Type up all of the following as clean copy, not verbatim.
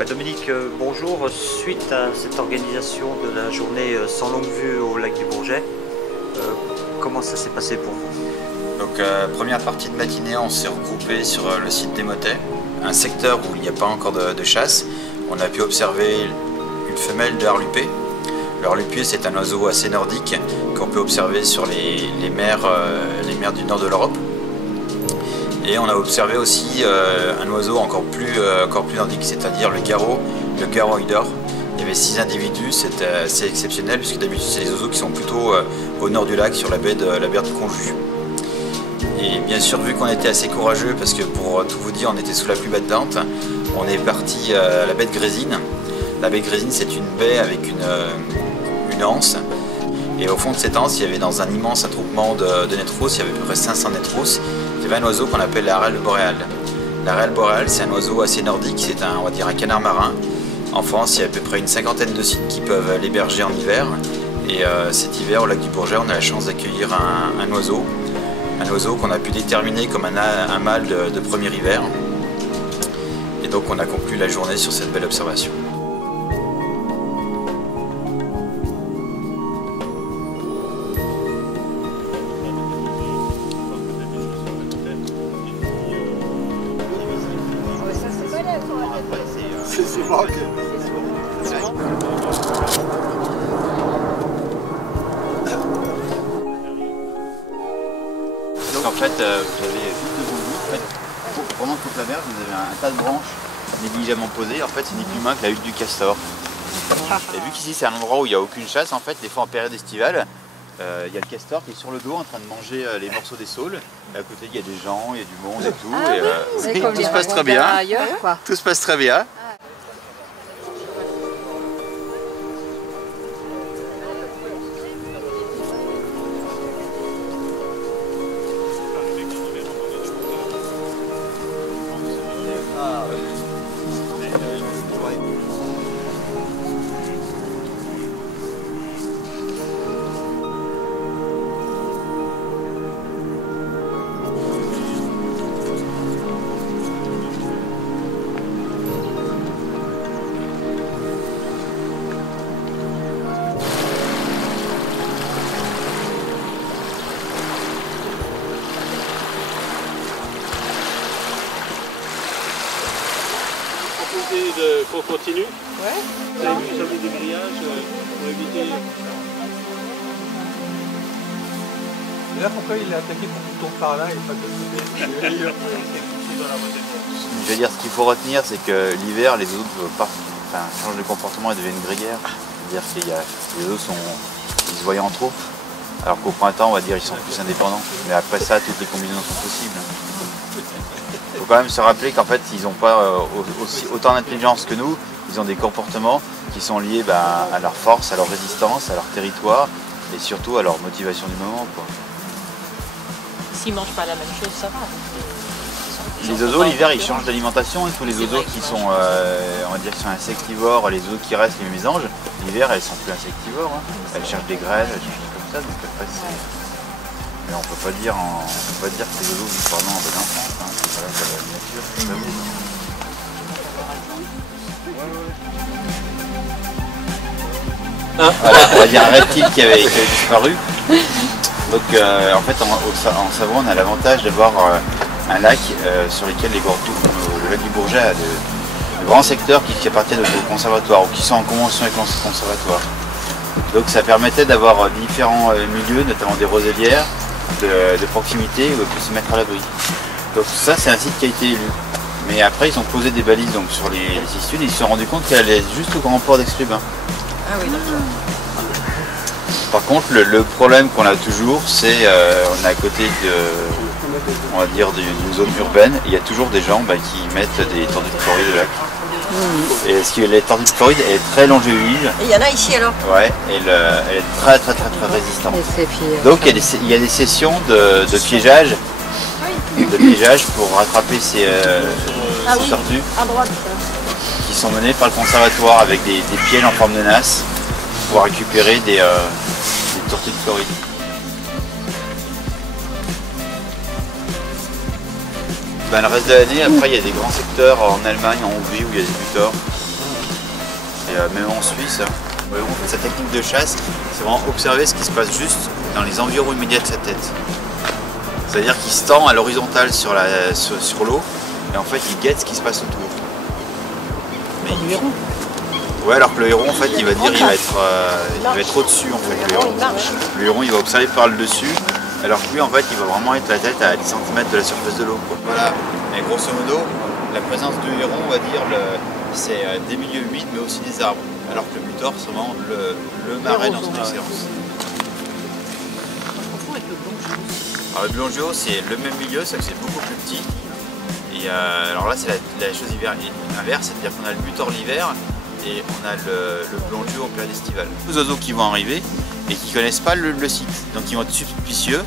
Ouais, Dominique, bonjour. Suite à cette organisation de la journée sans longue vue au lac du Bourget, comment ça s'est passé pour vous? Donc première partie de matinée, on s'est regroupé sur le site des Motets, un secteur où il n'y a pas encore de chasse. On a pu observer une femelle de harlupé. Le harlupé, c'est un oiseau assez nordique qu'on peut observer sur les mers du nord de l'Europe. Et on a observé aussi un oiseau encore plus nordique, c'est-à-dire le garrot hydre. Il y avait 6 individus, c'était assez exceptionnel puisque d'habitude c'est des oiseaux qui sont plutôt au nord du lac, sur la baie de Conjou. Et bien sûr, vu qu'on était assez courageux, parce que pour tout vous dire, on était sous la pluie battante, on est parti à la baie de Grésine. La baie de Grésine, c'est une baie avec une anse. Et au fond de cette anse, il y avait dans un immense attroupement de nêtres, il y avait à peu près 500 nêtres. Il y avait un oiseau qu'on appelle la râle boréale. La râle boréale, c'est un oiseau assez nordique, c'est on va dire un canard marin. En France, il y a à peu près une cinquantaine de sites qui peuvent l'héberger en hiver. Et cet hiver, au lac du Bourget, on a la chance d'accueillir un oiseau qu'on a pu déterminer comme un mâle de premier hiver. Et donc on a conclu la journée sur cette belle observation. Donc en fait, vous avez juste devant vous, pendant toute la mer, vous avez un tas de branches négligemment posées. En fait, c'est ni plus humain que la hutte du castor. Et vu qu'ici c'est un endroit où il n'y a aucune chasse, en fait, des fois en période estivale, il y a le castor qui est sur le dos en train de manger les morceaux des saules. Et à côté, il y a des gens, il y a du monde et tout. Tout se passe très bien. Tout se passe très bien. Qu'on continue. Ouais. Vous avez vu, ils ont mis des grillages pour éviter. D'ailleurs, pourquoi il est attaqué pour qu'il tourne par là et pas de l'autre côté? Je veux dire, ce qu'il faut retenir, c'est que l'hiver, les oiseaux changent de comportement et deviennent grégaires. C'est-à-dire que les oiseaux ils se voient en trop. Alors qu'au printemps, on va dire, ils sont plus indépendants. Mais après ça, toutes les combinaisons sont possibles. Il faut quand même se rappeler qu'en fait, ils n'ont pas autant d'intelligence que nous. Ils ont des comportements qui sont liés à leur force, à leur résistance, à leur territoire et surtout à leur motivation du moment, quoi. S'ils ne mangent pas la même chose, ça va. Les oiseaux, l'hiver, ils changent d'alimentation. Tous les oiseaux qui sont, on va dire, qui sont insectivores, les oiseaux qui restent, les mésanges, l'hiver, elles sont plus insectivores. Hein. Elles cherchent des graines, elles cherchent des comme ça. Donc après, mais on peut pas dire que les oiseaux vivent vraiment en bonne enfance. Hein. Voilà, c'est la nature, c'est ça. Voilà, on va dire un reptile qui avait disparu. Donc en fait, en Savoie, on a l'avantage d'avoir un lac sur lequel le lac du Bourget a de grands secteurs qui appartiennent au conservatoire ou qui sont en convention avec le conservatoire. Donc ça permettait d'avoir différents milieux, notamment des roselières de proximité où on peut se mettre à l'abri. Donc ça, c'est un site qui a été élu. Mais après, ils ont posé des balises donc, sur les cistules et ils se sont rendus compte qu'elle allait juste au grand port d'Aix-les-Bains. Ah oui, d'accord. Par contre, le problème qu'on a toujours, c'est on est à côté d'une zone urbaine. Et il y a toujours des gens qui mettent des tordues de chloride au lac. Et ce qui les tordues de chloride est très longévive. Et il y en a ici alors? Ouais, elle est très résistante. Donc il y a des sessions de piégeage, pour rattraper ces tortues qui sont menées par le conservatoire avec des piels en forme de nasse pour récupérer des tortues de chloride. Le reste de l'année, après, il y a des grands secteurs en Allemagne, en Hongrie, où il y a des butors. Et même en Suisse, sa technique de chasse, c'est vraiment observer ce qui se passe juste dans les environs immédiats de sa tête. C'est-à-dire qu'il se tend à l'horizontale sur l'eau et en fait il guette ce qui se passe autour. Mais Le héron. ouais, alors que le héron en fait il va dire il va être au-dessus en fait le héron. Le héron il va observer par le dessus, alors que lui en fait il va vraiment être la tête à 10 cm de la surface de l'eau. Voilà, mais grosso modo, la présence du héron on va dire c'est des milieux humides mais aussi des arbres. Alors que le butor c'est vraiment le marais dans son excellence. Alors le blongeau c'est le même milieu, sauf que c'est beaucoup plus petit. Et alors là c'est la chose inverse, c'est-à-dire qu'on a le butor l'hiver et on a le blongeau en période estivale. Les oiseaux qui vont arriver et qui ne connaissent pas le site, donc ils vont être suspicieux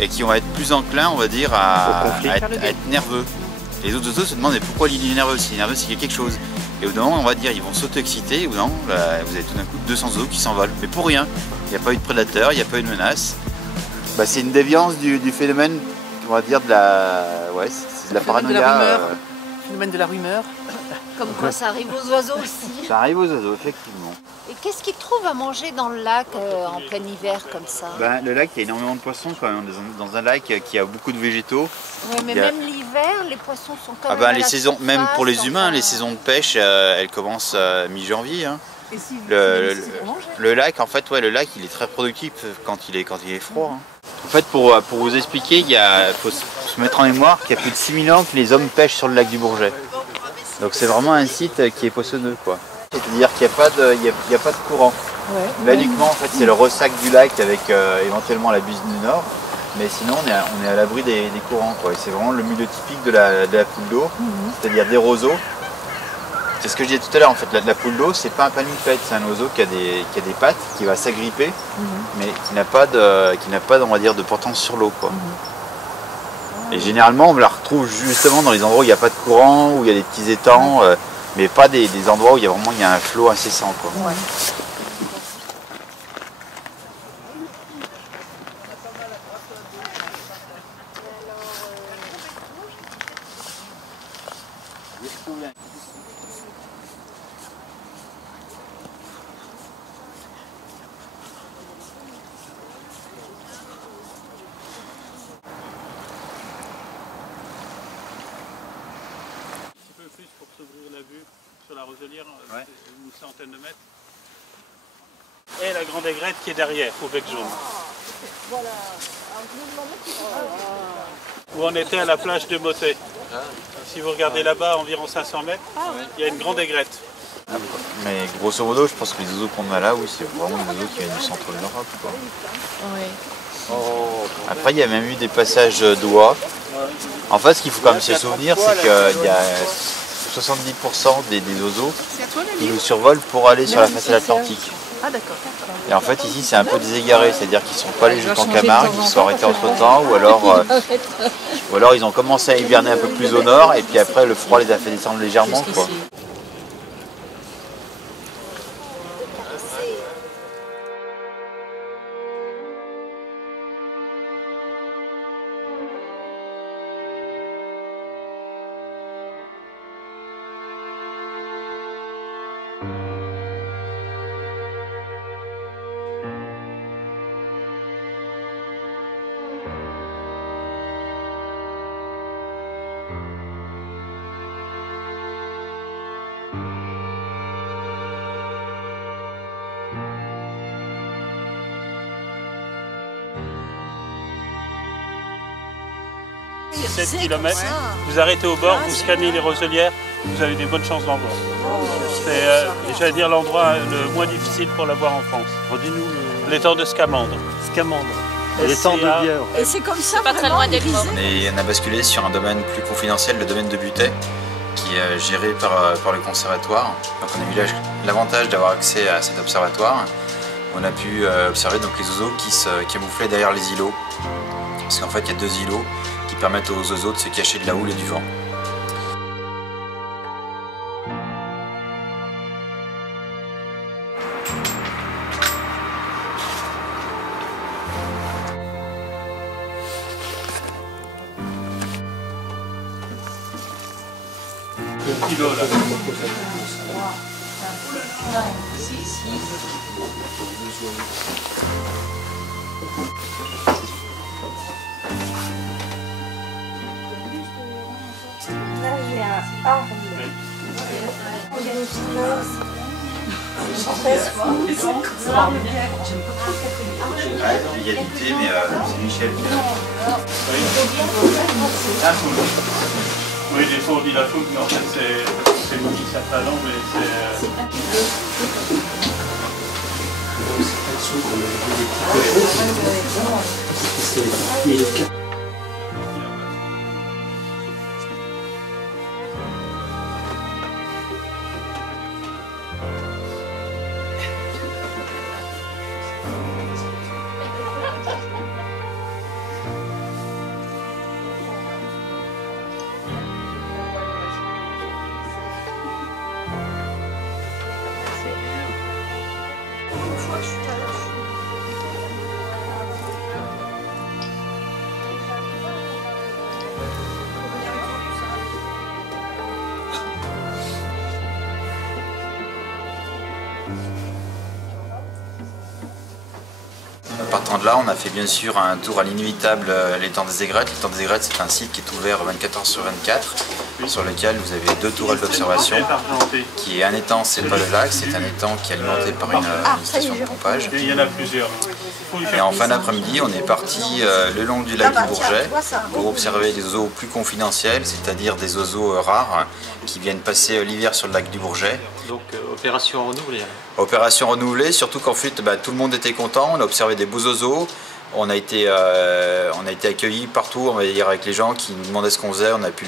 et qui vont être plus enclins on va dire à être nerveux. Les autres oiseaux se demandent mais pourquoi il est nerveux, s'il est nerveux c'est qu'il y a quelque chose. Et au bout d'un moment on va dire ils vont s'auto-exciter, ou non, vous avez tout d'un coup 200 oiseaux qui s'envolent, mais pour rien. Il n'y a pas eu de prédateur, il n'y a pas eu de menace. Bah, c'est une déviance du phénomène, on va dire, de la paranoïa. Le phénomène de la rumeur. Comme quoi ça arrive aux oiseaux aussi. Ça arrive aux oiseaux, effectivement. Et qu'est-ce qu'ils trouvent à manger dans le lac en plein hiver comme ça? Ben, le lac, il y a énormément de poissons quand même. Dans un lac qui a beaucoup de végétaux. Oui, mais même l'hiver, les poissons sont quand même. Ben, à les la saisons, surface, même pour les humains, enfin... les saisons de pêche, elles commencent mi-janvier. Hein. Et si Le lac, en fait, ouais, le lac, il est très productif quand il est froid. Hein. En fait, pour vous expliquer, il faut se mettre en mémoire qu'il y a plus de 6000 ans que les hommes pêchent sur le lac du Bourget. Donc c'est vraiment un site qui est poissonneux, quoi. C'est-à-dire qu'il n'y a pas de courant. Ouais. Là, uniquement, en fait, c'est le ressac du lac avec éventuellement la buse du nord. Mais sinon, on est à l'abri des courants, quoi. Et c'est vraiment le milieu typique de la poule d'eau, c'est-à-dire des roseaux. C'est ce que je disais tout à l'heure, en fait, la poule d'eau, c'est pas un palmipède, c'est un oiseau qui a des pattes, qui va s'agripper, mais qui n'a pas on va dire, de portance sur l'eau, quoi. Et généralement, on la retrouve justement dans les endroits où il n'y a pas de courant, où il y a des petits étangs, mais pas des endroits où il y a un flot incessant, quoi. Ouais. Plus pour s'ouvrir la vue sur la Roselière, Ouais. une centaine de mètres. Et la grande aigrette qui est derrière, au bec jaune. Où on était à la plage de Motet. Si vous regardez là-bas, environ 500 mètres, il y a une grande aigrette. Mais grosso modo, je pense que les oiseaux qu'on a là, oui, c'est vraiment des oiseaux qui viennent du centre de l'Europe, quoi. Ouais. Après, il y a même eu des passages d'oies. En fait, ce qu'il faut quand même se souvenir, c'est qu'il y a 70% des oiseaux qui nous survolent pour aller sur la façade atlantique. Ah d'accord. Et en fait, ici, c'est un peu déségaré, c'est-à-dire qu'ils ne sont pas allés jusqu'en Camargue, ils sont arrêtés entre-temps, ou alors ils ont commencé à hiverner un peu plus au nord, et puis après, le froid les a fait descendre légèrement, quoi. C'est 7 km, vous arrêtez au bord, vous scannez les roselières, vous avez des bonnes chances d'en voir. C'est, j'allais dire, l'endroit le moins difficile pour la voir en France. Redis-nous L'étang de Scamandre. Scamandre. L'étang de Bière. Et c'est comme ça, Pas très loin d'Elmore. On a basculé sur un domaine plus confidentiel, le domaine de Butet, qui est géré par le conservatoire. Donc on a eu l'avantage d'avoir accès à cet observatoire. On a pu observer donc, les oiseaux qui se camouflaient derrière les îlots. Parce qu'en fait il y a 2 îlots qui permettent aux oiseaux de se cacher de la houle et du vent. Le kilo là. Là, j'ai un A. L'égalité, mais c'est Michel qui l'a. Oui, des fois on dit la fougue, mais en fait c'est nous qui savons la langue, mais c'est... Partant de là, on a fait bien sûr un tour à l'inévitable l'étang des Aigrettes. L'étang des Aigrettes, c'est un site qui est ouvert 24 h sur 24, sur lequel vous avez 2 tourelles d'observation, qui est un étang, c'est pas le lac, c'est un étang qui est alimenté par une station de pompage. Il y en a plusieurs. Et en fin d'après-midi, on est parti le long du lac du Bourget pour observer des oiseaux plus confidentiels, c'est-à-dire des oiseaux rares qui viennent passer l'hiver sur le lac du Bourget. Donc opération renouvelée. Opération renouvelée, surtout qu'en fait tout le monde était content, on a observé des beaux oiseaux, on a été accueillis partout, on va dire, avec les gens qui nous demandaient ce qu'on faisait, on a pu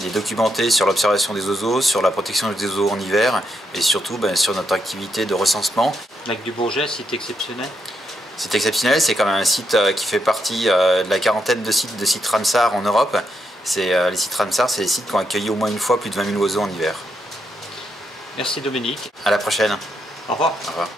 les documenter sur l'observation des oiseaux, sur la protection des oiseaux en hiver et surtout sur notre activité de recensement. Lac du Bourget, site exceptionnel. C'est exceptionnel, c'est quand même un site qui fait partie de la quarantaine de sites Ramsar en Europe. Les sites Ramsar, c'est les sites qui ont accueilli au moins une fois plus de 20 000 oiseaux en hiver. Merci Dominique. À la prochaine. Au revoir. Au revoir.